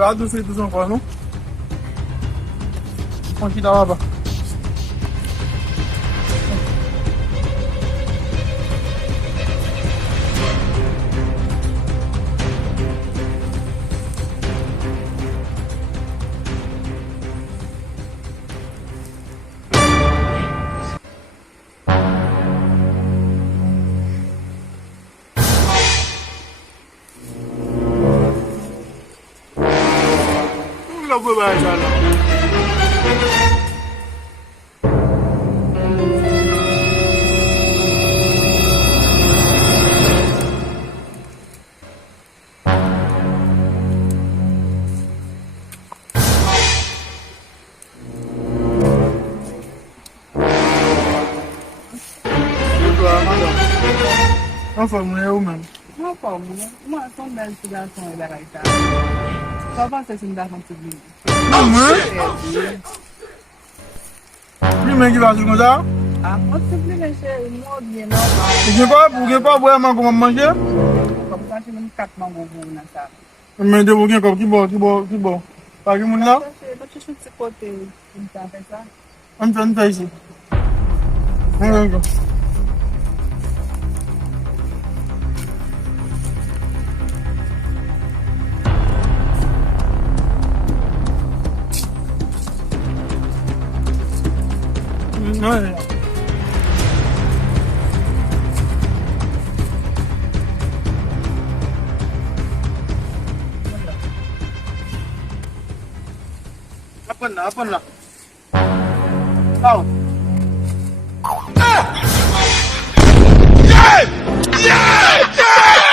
Lá do centro de São Paulo. Aqui da lava. Não vou mais lá. Uma fórmula eu mesmo. Uma fórmula, uma são 10 ligações da gaita. Só você se me dá contigo. Primeiro que vai se contar? Ah, pode simplesmente um dia Ou quem pas boire mais comment manger? Comme ça, je me capte mon goût dans ça. Mais de vous qui bon. Pas que mon là? Je suis de ce côté, comme ça, fait ça. On fait ici. Ouais. Apa lah? Tahu? Yeah!